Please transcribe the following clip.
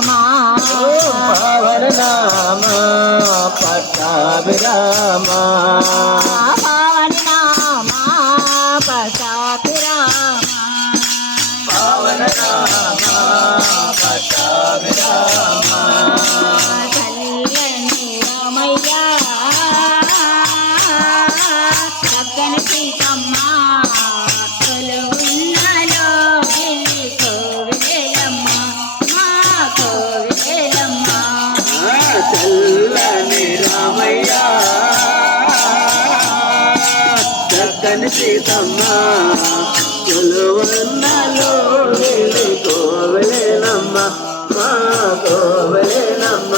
రామ. పవన రామ పట్టాభి రామ పవన రామ పట్టాభి రామ పవన రామ పట్టాభి రామ చల్లని రామయ్య సీతమ్మ చల్లని రామయ్య. చక్కని సీతమ్మ కొలువన్నలో కోవలేనమ్మ మా కోవలేనమ్మ.